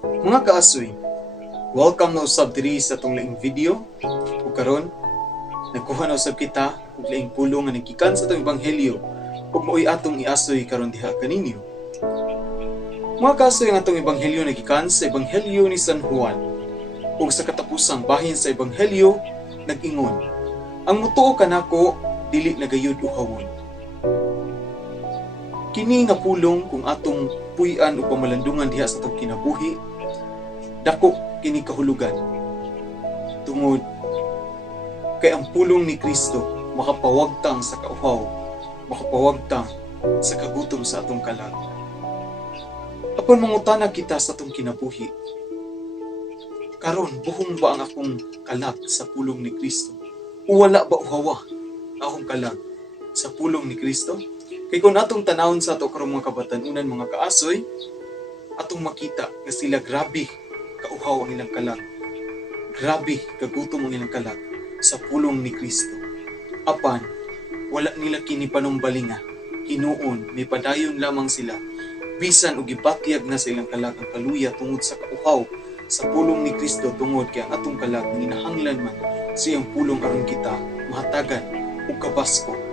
Mga kaasoy, welcome na usab diri sa atong laing video. Ug karon, nagkuha na usab kita og laing pulong nga naggikan sa atong ebanghelyo ug moy atong iasoy karon diha kaninyo. Mga kaasoy, ang atong ebanghelyo naggikan sa ebanghelyo ni San Juan ug sa katapusang bahin sa ebanghelyo nag-ingon, ang mutuo kanako dili nagayud uhawon. Kini nga pulong kung atong puy-an o pamalandungan diha sa atong kinabuhi, dako kini kahulugan. Tungod kay ang pulong ni Kristo makapawagtang sa kauhaw, makapawagtang sa kagutom sa atong kalag. Apan mangutana kita sa atong kinabuhi, karon buhong ba ang akong kalag sa pulong ni Kristo? O wala ba uhawa akong kalag sa pulong ni Kristo? Kay kung atong tanawon sa ato karong mga kabatanunan, mga kaasoy, atong makita nga sila grabe kauhaw ang ilang kalag. Grabe kagutom ang ilang kalag sa pulong ni Kristo. Apan, wala nila kini panumbalinga. Hinuon, may padayon lamang sila. Bisan og gibatyag na sa ilang kalag ang kaluya tungod sa kauhaw sa pulong ni Kristo, tungod kay ang atong kalag ninahanglan man sa iyang pulong aron kita mahatagan og kabasko